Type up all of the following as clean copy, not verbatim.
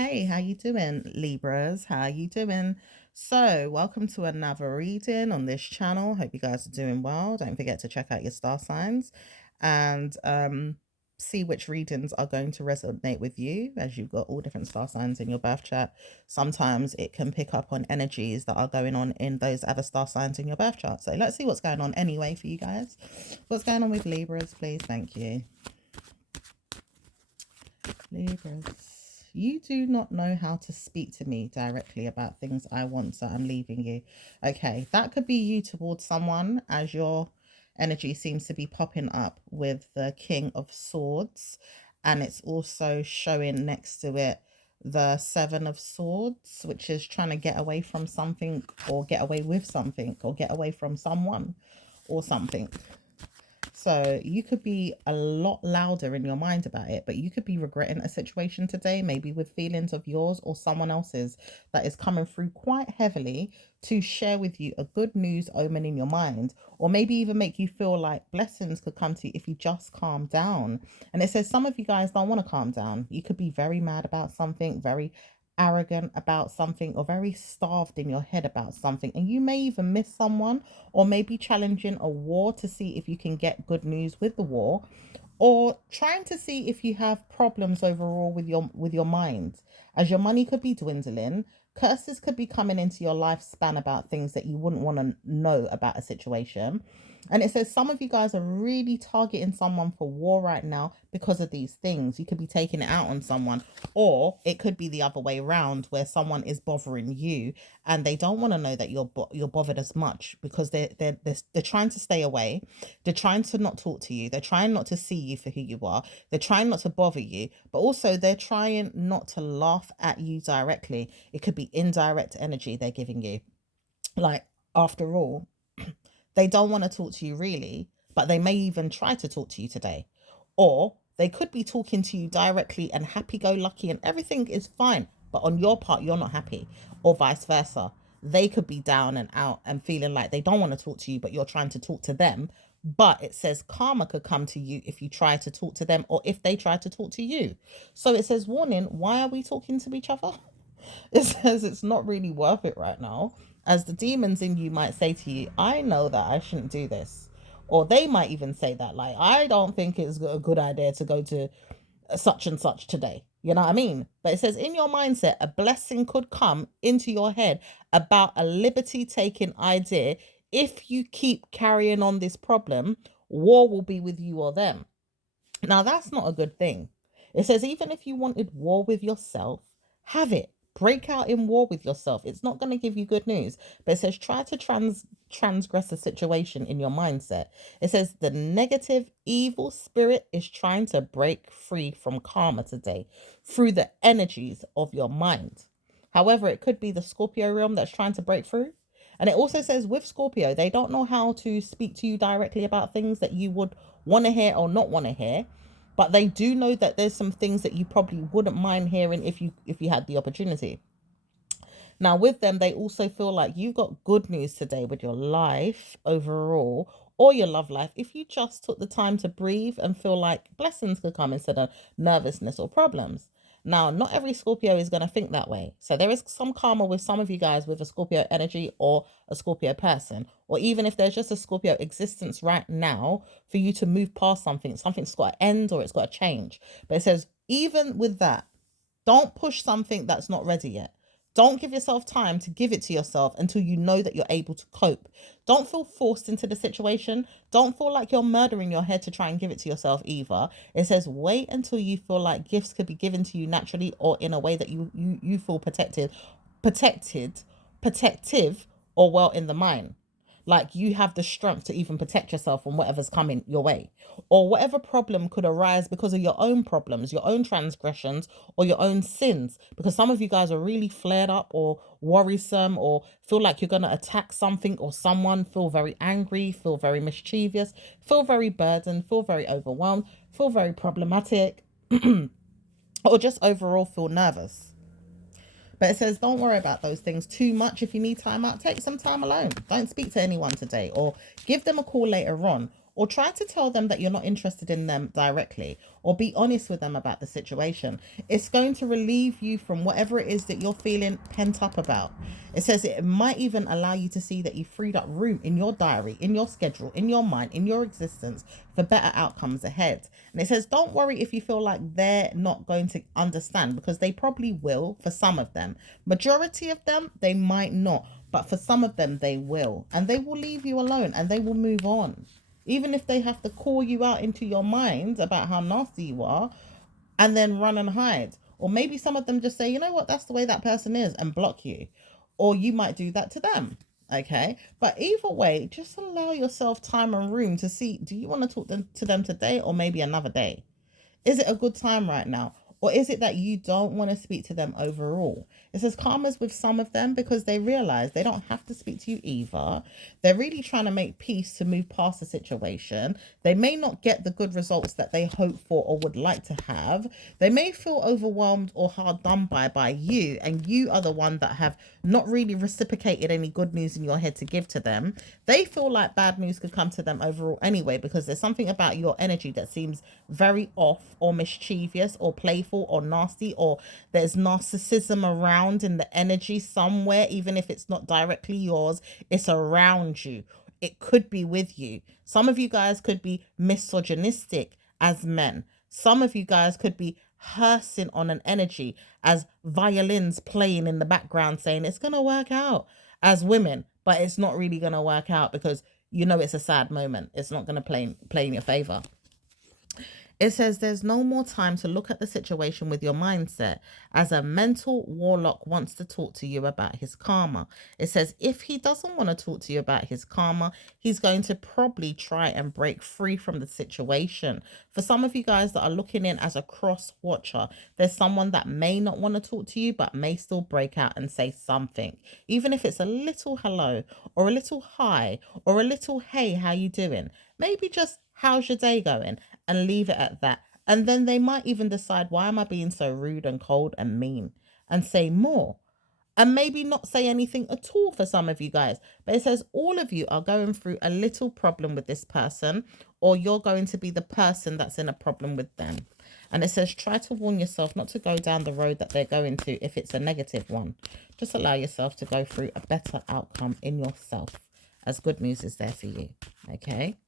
Hey, how you doing, Libras? How you doing? So, welcome to another reading on this channel. Hope you guys are doing well. Don't forget to check out your star signs and see which readings are going to resonate with you, as you've got all different star signs in your birth chart. Sometimes it can pick up on energies that are going on in those other star signs in your birth chart. So let's see what's going on anyway for you guys. What's going on with Libras, please? Thank you. Libras, you do not know how to speak to me directly about things I want, so I'm leaving you. Okay, that could be you towards someone, as your energy seems to be popping up with the King of Swords, and it's also showing next to it the Seven of Swords, which is trying to get away from something, or get away with something, or get away from someone or something. So you could be a lot louder in your mind about it, but you could be regretting a situation today, maybe with feelings of yours or someone else's that is coming through quite heavily to share with you a good news omen in your mind, or maybe even make you feel like blessings could come to you if you just calm down. And it says some of you guys don't want to calm down. You could be very mad about something, very arrogant about something, or very starved in your head about something, and you may even miss someone, or maybe challenging a war to see if you can get good news with the war, or trying to see if you have problems overall with your mind, as your money could be dwindling. Curses could be coming into your lifespan about things that you wouldn't want to know about a situation. And it says some of you guys are really targeting someone for war right now because of these things. You could be taking it out on someone, or it could be the other way around, where someone is bothering you and they don't want to know that you're bothered as much, because they're trying to stay away. They're trying to not talk to you. They're trying not to see you for who you are. They're trying not to bother you, but also they're trying not to laugh at you directly. It could be indirect energy they're giving you. Like, after all, they don't want to talk to you really, but they may even try to talk to you today. Or they could be talking to you directly and happy go lucky and everything is fine, but on your part, you're not happy, or vice versa. They could be down and out and feeling like they don't want to talk to you, but you're trying to talk to them. But it says karma could come to you if you try to talk to them, or if they try to talk to you. So it says, warning, why are we talking to each other? It says it's not really worth it right now, as the demons in you might say to you, I know that I shouldn't do this. Or they might even say that, like, I don't think it's a good idea to go to such and such today. You know what I mean? But it says in your mindset, a blessing could come into your head about a liberty taking idea. If you keep carrying on this problem, war will be with you or them. Now, that's not a good thing. It says, even if you wanted war with yourself, have it. Break out in war with yourself. It's not going to give you good news. But it says, try to transgress the situation in your mindset. It says, the negative, evil spirit is trying to break free from karma today through the energies of your mind. However, it could be the Scorpio realm that's trying to break through. And it also says with Scorpio, they don't know how to speak to you directly about things that you would want to hear or not want to hear, but they do know that there's some things that you probably wouldn't mind hearing if you had the opportunity. Now, with them, they also feel like you got good news today with your life overall, or your love life, if you just took the time to breathe and feel like blessings could come instead of nervousness or problems. Now, not every Scorpio is going to think that way. So there is some karma with some of you guys with a Scorpio energy or a Scorpio person, or even if there's just a Scorpio existence right now, for you to move past something. Something's got to end or it's got to change. But it says, even with that, don't push something that's not ready yet. Don't give yourself time to give it to yourself until you know that you're able to cope. Don't feel forced into the situation. Don't feel like you're murdering your head to try and give it to yourself either. It says wait until you feel like gifts could be given to you naturally, or in a way that you feel protective, or well in the mind. Like you have the strength to even protect yourself from whatever's coming your way, or whatever problem could arise because of your own problems, your own transgressions, or your own sins. Because some of you guys are really flared up or worrisome, or feel like you're going to attack something or someone, feel very angry, feel very mischievous, feel very burdened, feel very overwhelmed, feel very problematic, or just overall feel nervous. But it says, don't worry about those things too much. If you need time out, take some time alone. Don't speak to anyone today, or give them a call later on. or try to tell them that you're not interested in them directly, or be honest with them about the situation. It's going to relieve you from whatever it is that you're feeling pent up about. It says it might even allow you to see that you freed up room in your diary, in your schedule, in your mind, in your existence for better outcomes ahead. And it says, don't worry if you feel like they're not going to understand, because they probably will for some of them. Majority of them, they might not, but for some of them, they will. And they will leave you alone and they will move on. Even if they have to call you out into your mind about how nasty you are and then run and hide. Or maybe some of them just say, you know what, that's the way that person is, and block you. Or you might do that to them. Okay. But either way, just allow yourself time and room to see, do you want to talk to them today or maybe another day? Is it a good time right now? Or is it that you don't want to speak to them overall? It says karma's with some of them because they realize they don't have to speak to you either. They're really trying to make peace to move past the situation. They may not get the good results that they hope for or would like to have. They may feel overwhelmed or hard done by you, and you are the one that have not really reciprocated any good news in your head to give to them. They feel like bad news could come to them overall anyway, because there's something about your energy that seems very off or mischievous or playful or nasty, or there's narcissism around in the energy somewhere. Even if it's not directly yours, it's around you. It could be with you. Some of you guys could be misogynistic as men. Some of you guys could be hearsing on an energy as violins playing in the background saying it's going to work out as women, but it's not really going to work out because you know it's a sad moment. It's not going to play in your favor. It says there's no more time to look at the situation with your mindset, as a mental warlock wants to talk to you about his karma. It says if he doesn't want to talk to you about his karma, he's going to probably try and break free from the situation. For some of you guys that are looking in as a cross watcher, there's someone that may not want to talk to you but may still break out and say something. Even if it's a little hello or a little hi or a little hey, how you doing? Maybe just how's your day going? And leave it at that. And then they might even decide, why am I being so rude and cold and mean? And say more. And maybe not say anything at all for some of you guys. But it says all of you are going through a little problem with this person, or you're going to be the person that's in a problem with them. And it says try to warn yourself not to go down the road that they're going to if it's a negative one. Just allow yourself to go through a better outcome in yourself, as good news is there for you. Okay.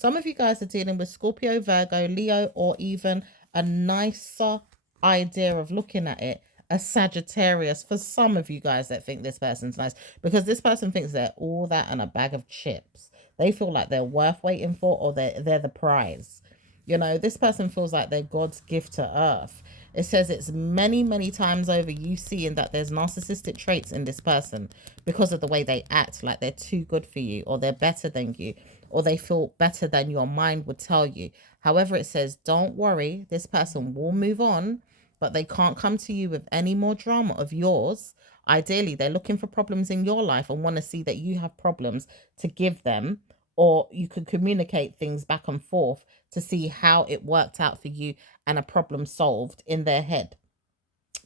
Some of you guys are dealing with Scorpio, Virgo, Leo, or even a nicer idea of looking at it, a Sagittarius. For some of you guys that think this person's nice, because this person thinks they're all that and a bag of chips. They feel like they're worth waiting for, or they're the prize. You know, this person feels like they're God's gift to earth. It says it's many, many times over you seeing that there's narcissistic traits in this person because of the way they act, like they're too good for you, or they're better than you, or they feel better than your mind would tell you. However, it says, don't worry, this person will move on, but they can't come to you with any more drama of yours. Ideally, they're looking for problems in your life and want to see that you have problems to give them, or you could communicate things back and forth to see how it worked out for you and a problem solved in their head.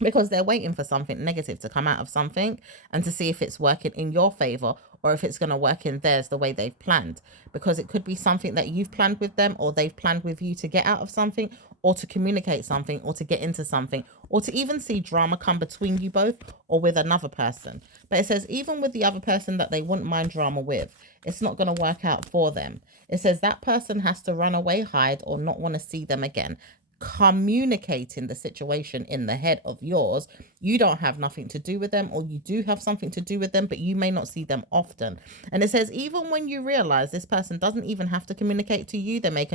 Because they're waiting for something negative to come out of something and to see if it's working in your favor or if it's going to work in theirs the way they've planned. Because it could be something that you've planned with them, or they've planned with you to get out of something, or to communicate something, or to get into something, or to even see drama come between you both or with another person. But it says even with the other person that they wouldn't mind drama with, it's not going to work out for them. It says that person has to run away, hide, or not want to see them again. Communicating the situation in the head of yours, you don't have nothing to do with them, or you do have something to do with them, but you may not see them often. And it says even when you realize this person doesn't even have to communicate to you, they may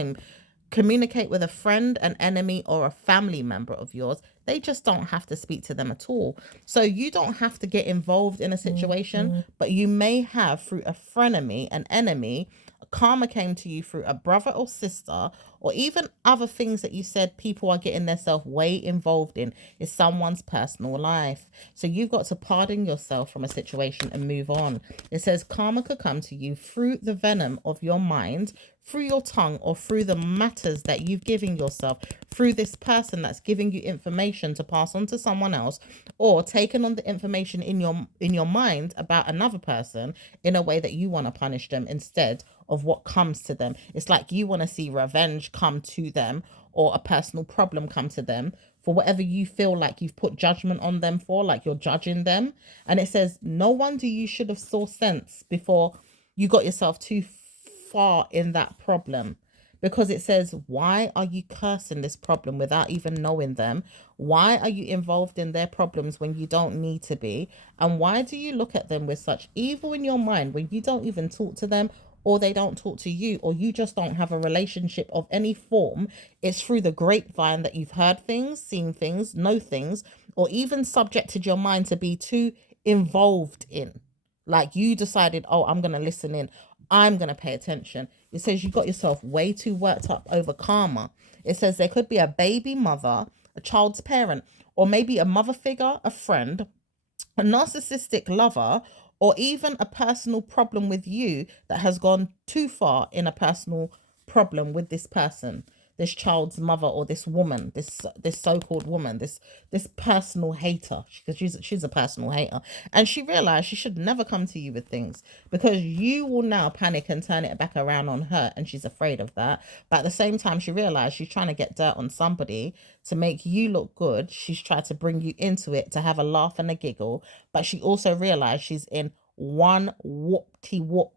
communicate with a friend, an enemy, or a family member of yours. They just don't have to speak to them at all. So you don't have to get involved in a situation, but you may have, through a frenemy, an enemy, karma came to you through a brother or sister, or even other things that you said people are getting themselves way involved in is someone's personal life. So you've got to pardon yourself from a situation and move on. It says karma could come to you through the venom of your mind, through your tongue, or through the matters that you've given yourself, through this person that's giving you information to pass on to someone else, or taken on the information in your mind about another person in a way that you want to punish them instead, of what comes to them. It's like you want to see revenge come to them, or a personal problem come to them for whatever you feel like you've put judgment on them for, like you're judging them. And it says, no wonder you should have saw sense before you got yourself too far in that problem. Because it says, why are you cursing this problem without even knowing them? Why are you involved in their problems when you don't need to be? And why do you look at them with such evil in your mind when you don't even talk to them, or they don't talk to you, or you just don't have a relationship of any form? It's through the grapevine that you've heard things, seen things, know things, or even subjected your mind to be too involved in. Like you decided, oh, I'm going to listen in. I'm going to pay attention. It says you got yourself way too worked up over karma. It says there could be a baby mother, a child's parent, or maybe a mother figure, a friend, a narcissistic lover, or even a personal problem with you that has gone too far in a personal problem with this person, this child's mother, or this woman, this so-called woman, this personal hater, because she's a personal hater. And she realized she should never come to you with things, because you will now panic and turn it back around on her, and she's afraid of that. But at the same time, she realized she's trying to get dirt on somebody to make you look good. She's tried to bring you into it to have a laugh and a giggle, but she also realized she's in one whoop-de-whoop,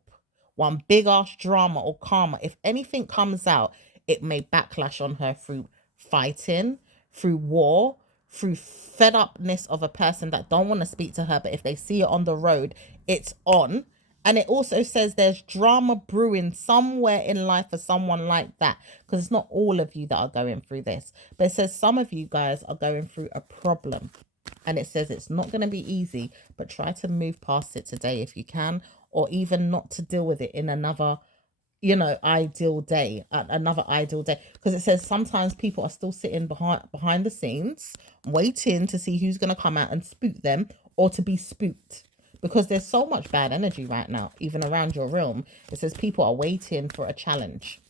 one big ass drama or karma. If anything comes out, it may backlash on her through fighting, through war, through fed upness of a person that don't want to speak to her, but if they see it on the road, it's on. And it also says there's drama brewing somewhere in life for someone like that, because it's not all of you that are going through this, but it says some of you guys are going through a problem. And it says it's not going to be easy, but try to move past it today if you can, or even not to deal with it in another, ideal day, another ideal day. Because it says sometimes people are still sitting behind the scenes, waiting to see who's going to come out and spook them, or to be spooked. Because there's so much bad energy right now, even around your realm. It says people are waiting for a challenge.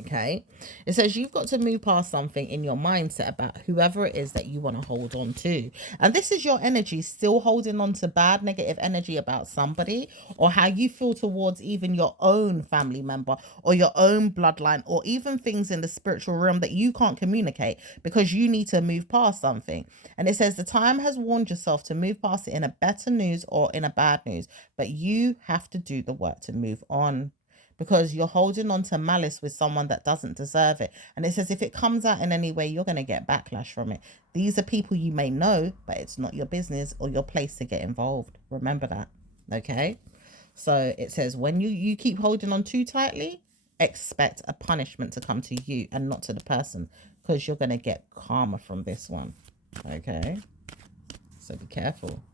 Okay, it says you've got to move past something in your mindset about whoever it is that you want to hold on to. And this is your energy still holding on to bad, negative energy about somebody, or how you feel towards even your own family member or your own bloodline, or even things in the spiritual realm that you can't communicate because you need to move past something. And it says the time has warned yourself to move past it in a better news or in a bad news, but you have to do the work to move on, because you're holding on to malice with someone that doesn't deserve it. And it says if it comes out in any way, you're going to get backlash from it. These are people you may know, but it's not your business or your place to get involved. Remember that. Okay. So it says when you keep holding on too tightly, expect a punishment to come to you and not to the person, because you're going to get karma from this one. Okay. So be careful.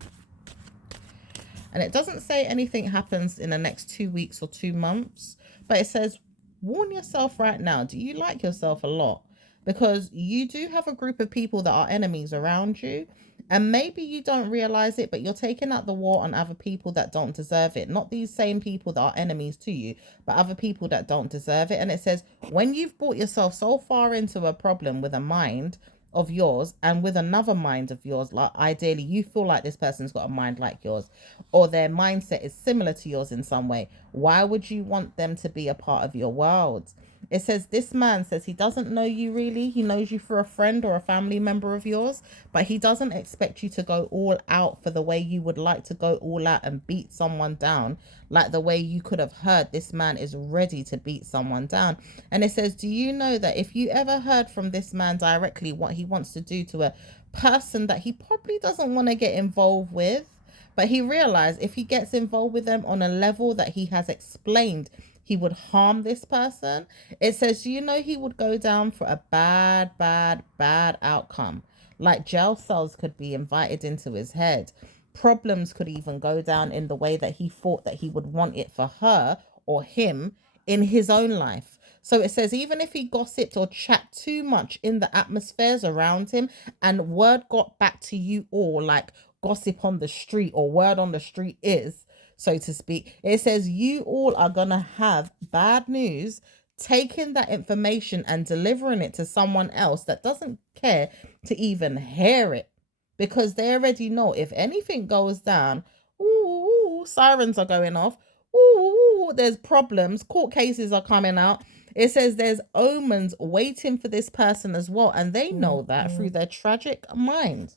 And it doesn't say anything happens in the next 2 weeks or 2 months, but it says, warn yourself right now. Do you like yourself a lot? Because you do have a group of people that are enemies around you. And maybe you don't realize it, but you're taking out the war on other people that don't deserve it. Not these same people that are enemies to you, but other people that don't deserve it. And it says, when you've brought yourself so far into a problem with a mind of yours and with another mind of yours, like ideally you feel like this person's got a mind like yours, or their mindset is similar to yours in some way, why would you want them to be a part of your world? It says this man says he doesn't know you really. He knows you for a friend or a family member of yours, but he doesn't expect you to go all out for the way you would like to go all out and beat someone down, like the way you could have heard this man is ready to beat someone down. And it says, do you know that if you ever heard from this man directly what he wants to do to a person that he probably doesn't want to get involved with, but he realized if he gets involved with them on a level that he has explained, he would harm this person. It says, you know, he would go down for a bad, bad, bad outcome. Like jail cells could be invited into his head. Problems could even go down in the way that he thought that he would want it for her or him in his own life. So it says, even if he gossiped or chat too much in the atmospheres around him and word got back to you all, like gossip on the street or word on the street is, so to speak, it says you all are going to have bad news, taking that information and delivering it to someone else that doesn't care to even hear it, because they already know if anything goes down, ooh, sirens are going off. Ooh, there's problems. Court cases are coming out. It says there's omens waiting for this person as well. And they know that through their tragic mind.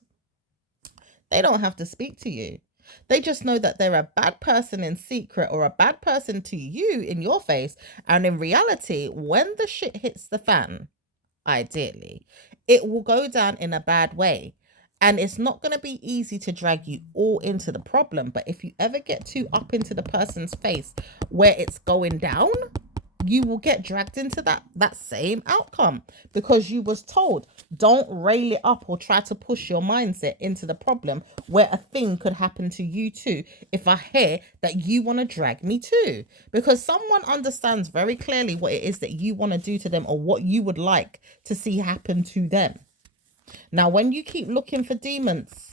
They don't have to speak to you. They just know that they're a bad person in secret or a bad person to you in your face. And in reality, when the shit hits the fan, ideally, it will go down in a bad way. And it's not going to be easy to drag you all into the problem. But if you ever get too up into the person's face where it's going down, you will get dragged into that same outcome, because you was told don't rail it up or try to push your mindset into the problem where a thing could happen to you too if I hear that you want to drag me too, because someone understands very clearly what it is that you want to do to them or what you would like to see happen to them. Now, when you keep looking for demons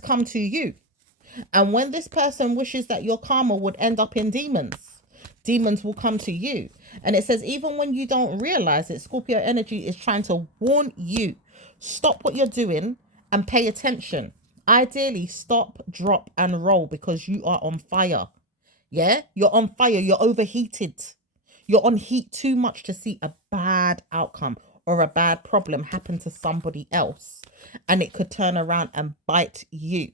come to you. And when this person wishes that your karma would end up in demons will come to you. And it says, even when you don't realize it, Scorpio energy is trying to warn you. Stop what you're doing and pay attention. Ideally, stop, drop, and roll, because you are on fire. Yeah? You're on fire. You're overheated. You're on heat too much to see a bad outcome or a bad problem happen to somebody else. And it could turn around and bite you.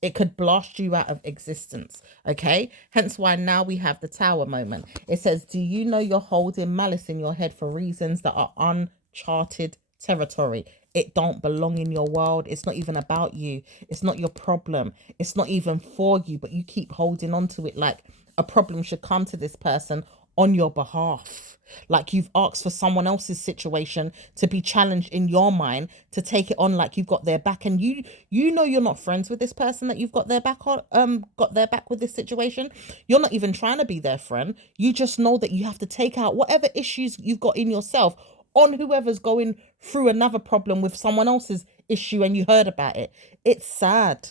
It could blast you out of existence, okay? Hence why now we have the Tower moment. It says, do you know you're holding malice in your head for reasons that are uncharted territory? It don't belong in your world. It's not even about you. It's not your problem. It's not even for you, but you keep holding on to it like a problem should come to this person on your behalf. Like you've asked for someone else's situation to be challenged in your mind, to take it on like you've got their back, and you know you're not friends with this person that you've got their back on, got their back with this situation. You're not even trying to be their friend. You just know that you have to take out whatever issues you've got in yourself on whoever's going through another problem with someone else's issue and you heard about it. It's sad.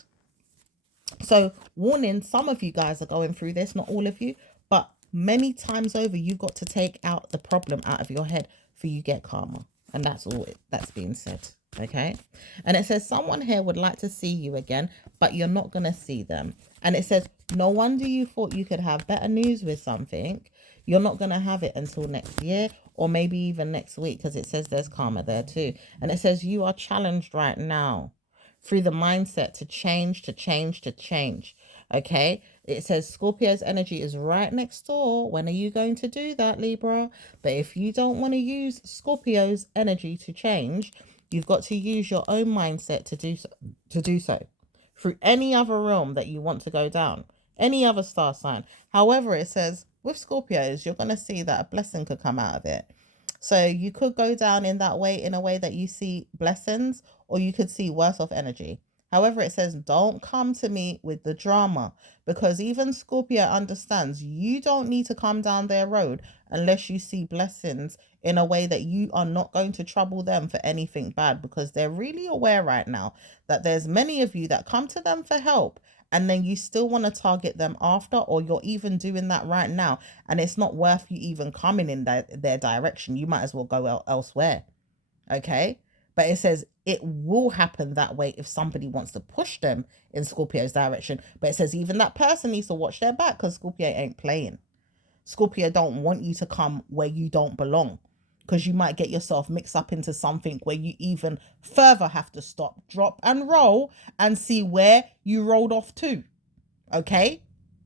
So warning, some of you guys are going through this, not all of you, but many times over, you've got to take out the problem out of your head for you get karma. And that's all that's being said. Okay. And it says someone here would like to see you again, but you're not going to see them. And it says, no wonder you thought you could have better news with something. You're not going to have it until next year, or maybe even next week, because it says there's karma there too. And it says you are challenged right now through the mindset to change. Okay. It says Scorpio's energy is right next door. When are you going to do that, Libra? But if you don't want to use Scorpio's energy to change, you've got to use your own mindset to do so through any other realm that you want to go down, any other star sign. However, it says with Scorpios, you're going to see that a blessing could come out of it. So you could go down in that way, in a way that you see blessings, or you could see worse off energy. However, it says, don't come to me with the drama, because even Scorpio understands you don't need to come down their road unless you see blessings in a way that you are not going to trouble them for anything bad, because they're really aware right now that there's many of you that come to them for help and then you still want to target them after, or you're even doing that right now and it's not worth you even coming in their direction. You might as well go elsewhere. Okay. But it says it will happen that way if somebody wants to push them in Scorpio's direction. But it says even that person needs to watch their back, because Scorpio ain't playing. Scorpio don't want you to come where you don't belong, because you might get yourself mixed up into something where you even further have to stop, drop, and roll and see where you rolled off to. Okay?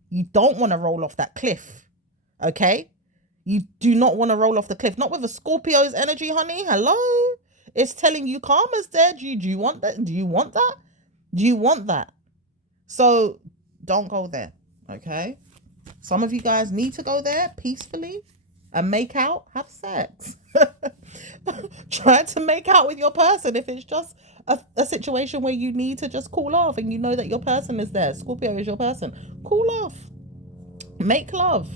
You don't want to roll off that cliff. Okay? You do not want to roll off the cliff. Not with a Scorpio's energy, honey. Hello? It's telling you karma's there. Do you want that? Do you want that? Do you want that? So don't go there. Okay? Some of you guys need to go there peacefully and make out, have sex. Try to make out with your person if it's just a situation where you need to just cool off and you know that your person is there. Scorpio is your person. Cool off. Make love.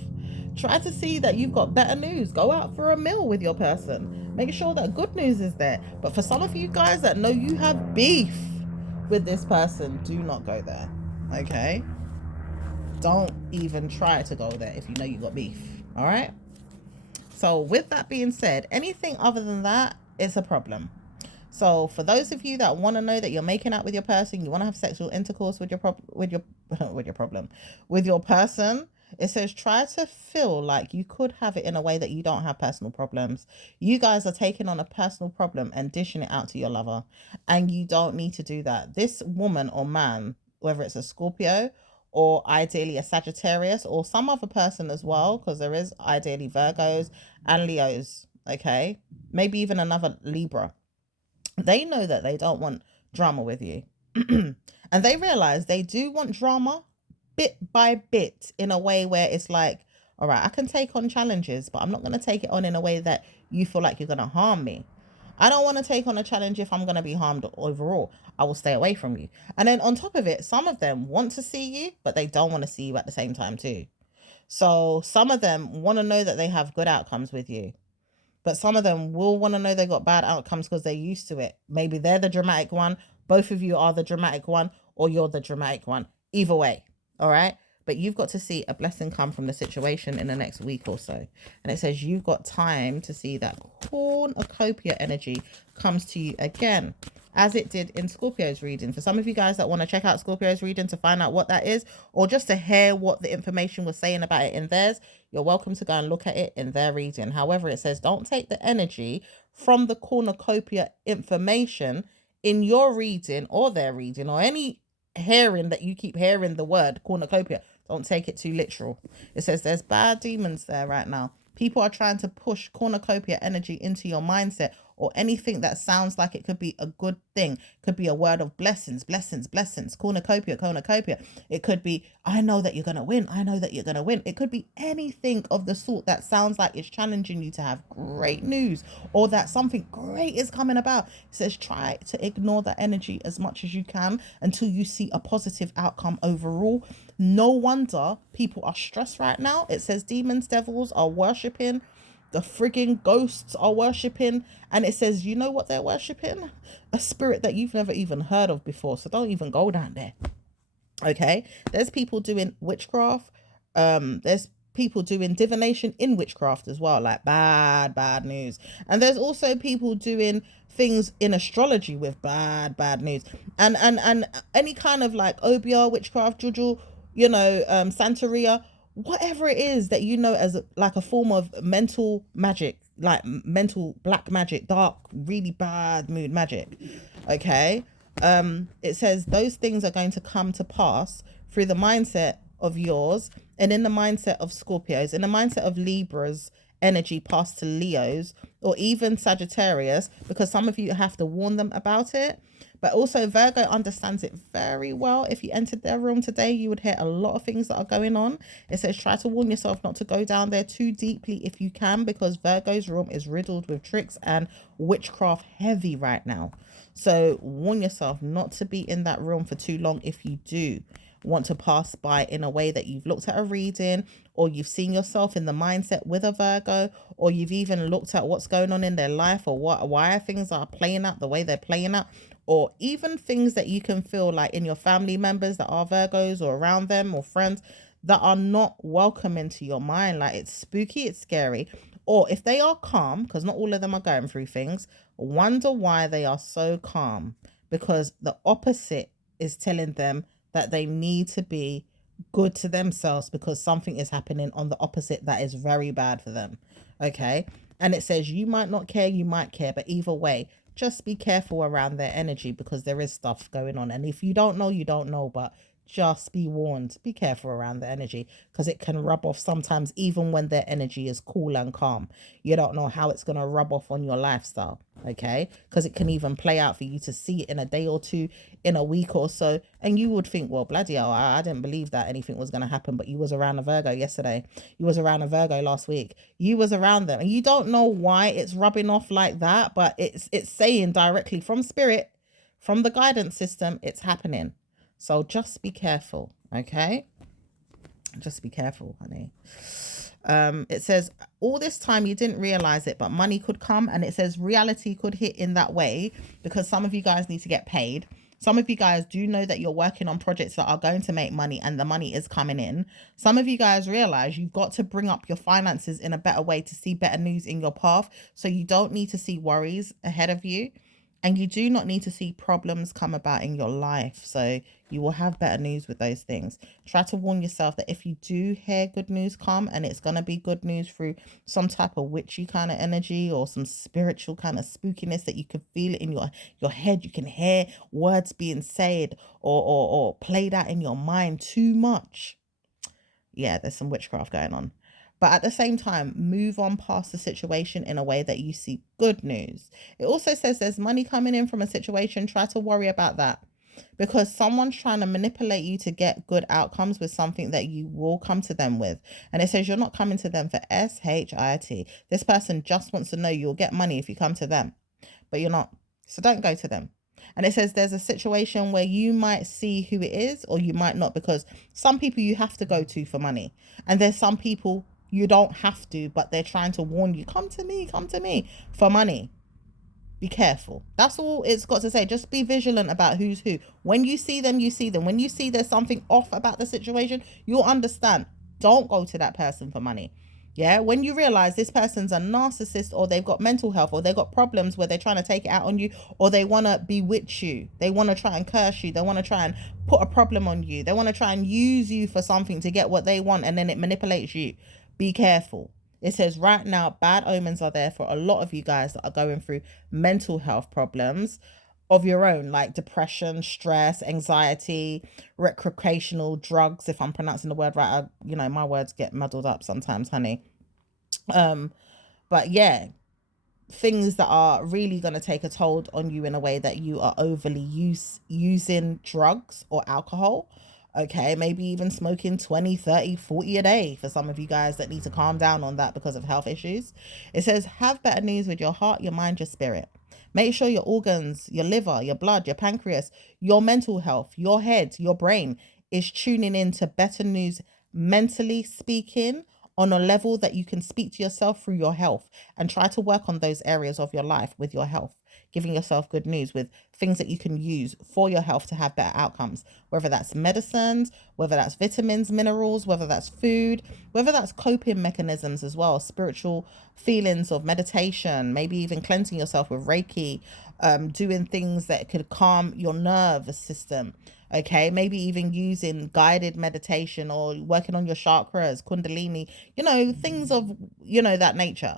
Try to see that you've got better news. Go out for a meal with your person. Make sure that good news is there. But for some of you guys that know you have beef with this person, do not go there. Okay? Don't even try to go there if you know you got beef. All right? So with that being said, anything other than that is a problem. So for those of you that want to know that you're making out with your person, you want to have sexual intercourse with your person, It says, try to feel like you could have it in a way that you don't have personal problems. You guys are taking on a personal problem and dishing it out to your lover. And you don't need to do that. This woman or man, whether it's a Scorpio or ideally a Sagittarius or some other person as well, because there is ideally Virgos and Leos, okay? Maybe even another Libra. They know that they don't want drama with you. And they realize they do want drama bit by bit in a way where it's like, all right, I can take on challenges, but I'm not going to take it on in a way that you feel like you're going to harm me. I don't want to take on a challenge if I'm going to be harmed overall. I will stay away from you. And then on top of it, some of them want to see you, but they don't want to see you at the same time too. So some of them want to know that they have good outcomes with you. But some of them will want to know they got bad outcomes because they're used to it. Maybe they're the dramatic one. Both of you are the dramatic one, or you're the dramatic one. Either way. All right. But you've got to see a blessing come from the situation in the next week or so. And it says you've got time to see that cornucopia energy comes to you again, as it did in Scorpio's reading. For some of you guys that want to check out Scorpio's reading to find out what that is, or just to hear what the information was saying about it in theirs, you're welcome to go and look at it in their reading. However, it says don't take the energy from the cornucopia information in your reading or their reading or any hearing that you keep hearing the word cornucopia. Don't take it too literal. It says there's bad demons there right now. People are trying to push cornucopia energy into your mindset, or anything that sounds like it could be a good thing. Could be a word of blessings, blessings, blessings, cornucopia, cornucopia. It could be, I know that you're going to win. I know that you're going to win. It could be anything of the sort that sounds like it's challenging you to have great news, or that something great is coming about. It says try to ignore that energy as much as you can until you see a positive outcome overall. No wonder people are stressed right now. It says demons, devils are worshipping. The frigging ghosts are worshipping. And it says, you know what they're worshipping? A spirit that you've never even heard of before. So don't even go down there. Okay. There's people doing witchcraft. There's people doing divination in witchcraft as well. Like bad news. And there's also people doing things in astrology with bad news. And any kind of like OBR, witchcraft, juju, Santeria, whatever it is that you know as like a form of mental magic, like mental black magic, dark, really bad mood magic. Okay. It says those things are going to come to pass through the mindset of yours and in the mindset of Scorpios, in the mindset of Libras energy passed to Leos or even Sagittarius, because some of you have to warn them about it. But also Virgo understands it very well. If you entered their room today, you would hear a lot of things that are going on. It says try to warn yourself not to go down there too deeply if you can, because Virgo's room is riddled with tricks and witchcraft heavy right now. So warn yourself not to be in that room for too long if you do want to pass by in a way that you've looked at a reading, or you've seen yourself in the mindset with a Virgo, or you've even looked at what's going on in their life, or why things are playing out the way they're playing out, or even things that you can feel like in your family members that are Virgos or around them or friends that are not welcome into your mind. Like it's spooky, it's scary. Or if they are calm, because not all of them are going through things, wonder why they are so calm, because the opposite is telling them that they need to be good to themselves because something is happening on the opposite that is very bad for them. Okay. And it says you might not care, you might care, but either way, just be careful around their energy because there is stuff going on. And if you don't know, you don't know, but just be warned. Be careful around the energy because it can rub off sometimes, even when their energy is cool and calm. You don't know how it's going to rub off on your lifestyle, okay? Because it can even play out for you to see it in a day or two, in a week or so. And you would think, well, bloody hell, I didn't believe that anything was going to happen. But you was around a Virgo yesterday. You was around a Virgo last week. You was around them. And you don't know why it's rubbing off like that. But it's saying directly from spirit, from the guidance system, it's happening. So just be careful, okay? Just be careful, honey. It says all this time you didn't realize it, but money could come, and it says reality could hit in that way because some of you guys need to get paid. Some of you guys do know that you're working on projects that are going to make money and the money is coming in. Some of you guys realize you've got to bring up your finances in a better way to see better news in your path. So you don't need to see worries ahead of you. And you do not need to see problems come about in your life. So you will have better news with those things. Try to warn yourself that if you do hear good news come, and it's going to be good news through some type of witchy kind of energy or some spiritual kind of spookiness that you can feel it in your head. You can hear words being said or played out in your mind too much. Yeah, there's some witchcraft going on. But at the same time, move on past the situation in a way that you see good news. It also says there's money coming in from a situation. Try to worry about that, because someone's trying to manipulate you to get good outcomes with something that you will come to them with. And it says you're not coming to them for SHIT. This person just wants to know you'll get money if you come to them, but you're not. So don't go to them. And it says there's a situation where you might see who it is or you might not, because some people you have to go to for money. And there's some people you don't have to, but they're trying to warn you, come to me for money. Be careful. That's all it's got to say. Just be vigilant about who's who. When you see them, you see them. When you see there's something off about the situation, you'll understand. Don't go to that person for money. Yeah, when you realize this person's a narcissist, or they've got mental health, or they've got problems where they're trying to take it out on you, or they want to bewitch you, they want to try and curse you, they want to try and put a problem on you, they want to try and use you for something to get what they want, and then it manipulates you. Be careful. It says right now, bad omens are there for a lot of you guys that are going through mental health problems of your own, like depression, stress, anxiety, recreational drugs. If I'm pronouncing the word right, my words get muddled up sometimes, honey. But yeah, things that are really going to take a toll on you in a way that you are overly using drugs or alcohol. Okay, maybe even smoking 20, 30, 40 a day for some of you guys that need to calm down on that because of health issues. It says, have better news with your heart, your mind, your spirit. Make sure your organs, your liver, your blood, your pancreas, your mental health, your head, your brain is tuning in to better news, mentally speaking, on a level that you can speak to yourself through your health, and try to work on those areas of your life with your health, giving yourself good news with things that you can use for your health to have better outcomes, whether that's medicines, whether that's vitamins, minerals, whether that's food, whether that's coping mechanisms as well, spiritual feelings of meditation, maybe even cleansing yourself with Reiki, doing things that could calm your nervous system. Okay, maybe even using guided meditation or working on your chakras, kundalini, things of, that nature.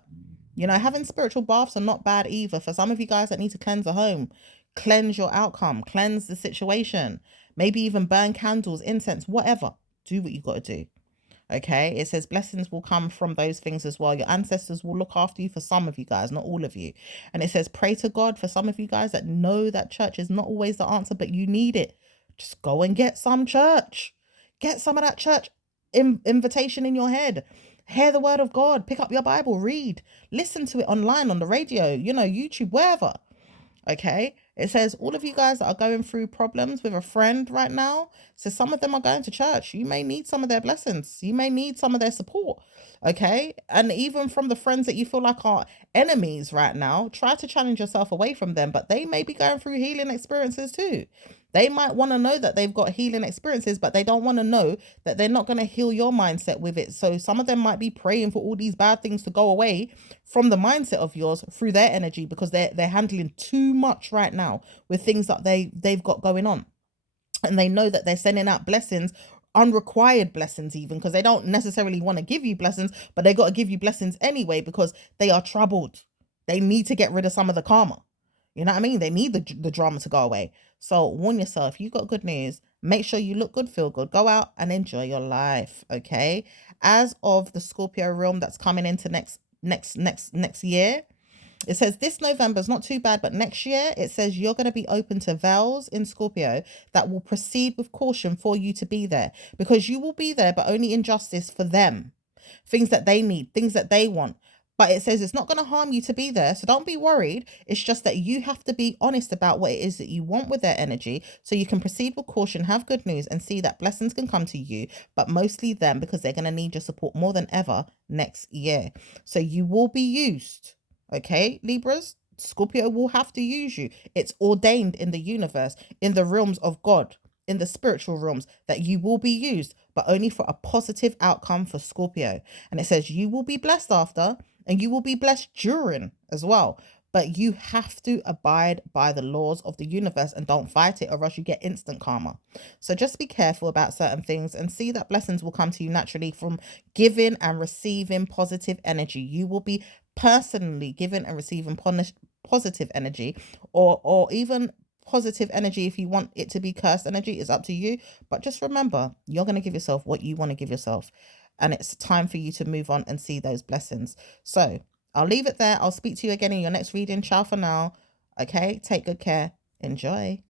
Having spiritual baths are not bad either. For some of you guys that need to cleanse a home, cleanse your outcome, cleanse the situation, maybe even burn candles, incense, whatever. Do what you got to do. Okay, it says blessings will come from those things as well. Your ancestors will look after you for some of you guys, not all of you. And it says pray to God for some of you guys that know that church is not always the answer, but you need it. Just go and get some church. Get some of that church invitation in your head. Hear the word of God. Pick up your Bible. Read. Listen to it online, on the radio, YouTube, wherever. Okay. It says all of you guys that are going through problems with a friend right now. So some of them are going to church. You may need some of their blessings. You may need some of their support. Okay. And even from the friends that you feel like are enemies right now, try to challenge yourself away from them. But they may be going through healing experiences too. They might want to know that they've got healing experiences, but they don't want to know that they're not going to heal your mindset with it. So some of them might be praying for all these bad things to go away from the mindset of yours through their energy, because they're handling too much right now with things that they've got going on. And they know that they're sending out blessings, unrequired blessings even, because they don't necessarily want to give you blessings, but they got to give you blessings anyway because they are troubled. They need to get rid of some of the karma. You know what I mean? They need the drama to go away. So warn yourself, you got good news. Make sure you look good, feel good. Go out and enjoy your life, okay? As of the Scorpio realm that's coming into next year, it says this November is not too bad, but next year it says you're going to be open to vowels in Scorpio that will proceed with caution for you to be there, because you will be there, but only in justice for them. Things that they need, things that they want. But it says it's not going to harm you to be there. So don't be worried. It's just that you have to be honest about what it is that you want with their energy, so you can proceed with caution, have good news, and see that blessings can come to you, but mostly them, because they're going to need your support more than ever next year. So you will be used. Okay, Libras, Scorpio will have to use you. It's ordained in the universe, in the realms of God, in the spiritual realms, that you will be used, but only for a positive outcome for Scorpio. And it says you will be blessed after, and you will be blessed during as well. but you have to abide by the laws of the universe and don't fight it, or else you get instant karma. So just be careful about certain things and see that blessings will come to you naturally from giving and receiving positive energy. You will be personally giving and receiving positive energy, or even positive energy. If you want it to be cursed energy, is up to you, but just remember, you're going to give yourself what you want to give yourself, and it's time for you to move on and see those blessings. So I'll leave it there. I'll speak to you again in your next reading. Ciao for now. Okay, take good care. Enjoy.